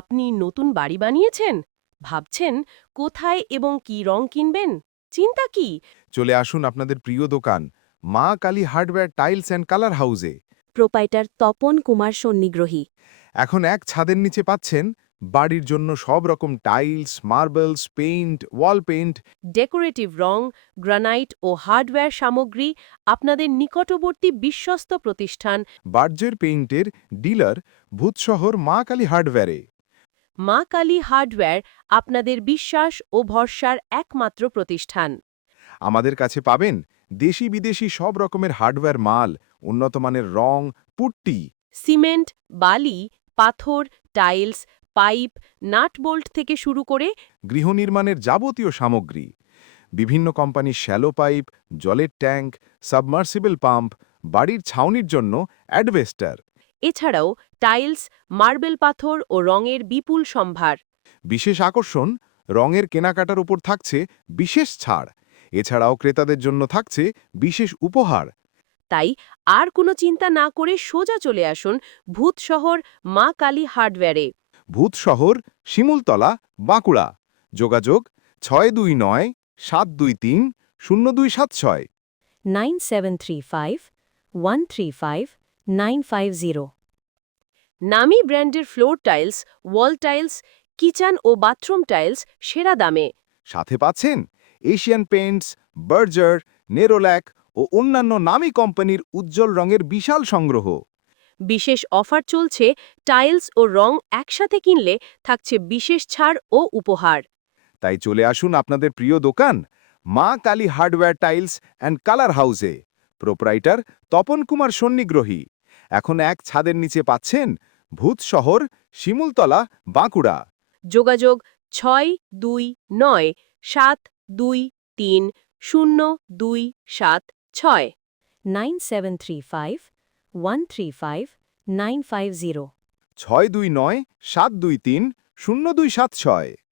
আপনি নতুন বাড়ি বানিয়েছেন? ভাবছেন কোথায় এবং কি রং কিনবেন? চিন্তা কি? চলে আসুন আপনাদের প্রিয় দোকান মা Kali hardware tiles and colour হাউসে। প্রোপাইটার তপন কুমার সন্নিগ্রহী। এখন এক ছাদের নিচে পাচ্ছেন বাড়ির জন্য সব রকম টাইলস, মার্বেলস, পেইন্ট, ওয়াল পেইন্ট। ডেকোরেটিভ রং, গ্রানাইট ও হার্ডওয়্যার সামগ্রী আপনাদের নিকটবর্তী বিশ্বস্ত প্রতিষ্ঠান বার্জের পেইন্টের ডিলার ভূতশহর মা কালী হার্ডওয়্যারে। মা কালী হার্ডওয়্যার আপনাদের বিশ্বাস ও ভরসার একমাত্র প্রতিষ্ঠান। আমাদের কাছে পাবেন দেশি বিদেশি সব রকমের হার্ডওয়্যার মাল, উন্নতমানের রং, পুট্টি। সিমেন্ট, বালি, পাথর, টাইলস, পাইপ, নাট বোল্ট থেকে শুরু করে গৃহনির্মাণের যাবতীয় সামগ্রী, বিভিন্ন কোম্পানির শ্যালো পাইপ, জলের ট্যাঙ্ক, সাবমার্সিবল পাম্প, বাড়ির ছাউনির জন্য অ্যাডভেস্টার। এছাড়াও টাইলস, মার্বেল পাথর ও রঙের বিপুল সম্ভার। বিশেষ আকর্ষণ, রঙের কেনাকাটার উপর থাকছে বিশেষ ছাড়। এছাড়াও ক্রেতাদের জন্য থাকছে বিশেষ উপহার। তাই আর কোনো চিন্তা না করে সোজা চলে আসুন ভূত শহর মা কালী হার্ডওয়্যারে। ভূতশহর, শিমুলতলা, বাঁকুড়া। যোগাযোগ 629-723-0276। 9735-135-950। নামী ব্র্যান্ডের floor tiles, wall tiles, kitchen ও বাথরুম টাইলস সেরা দামে। সাথে পাচ্ছেন এশিয়ান পেইন্টস, বার্জার, নেরোল্যাক ও অন্যান্য নামী কোম্পানির উজ্জ্বল রঙের বিশাল সংগ্রহ। বিশেষ অফার চলছে, টাইলস ও রং একসাথে কিনলে থাকছে বিশেষ ছাড় ও উপহার। তাই চলে আসুন আপনাদের প্রিয় দোকান মা Kali hardware tiles and colour হাউসে। প্রোপ্রাইটার তপন কুমার সন্নিগ্রহী। এখন এক ছাদের নিচে পাচ্ছেন ভূতশহর, শিমুলতলা, বাঁকুড়া। যোগাযোগ 629-723-0276। 9735-135-950। 629-723-0276।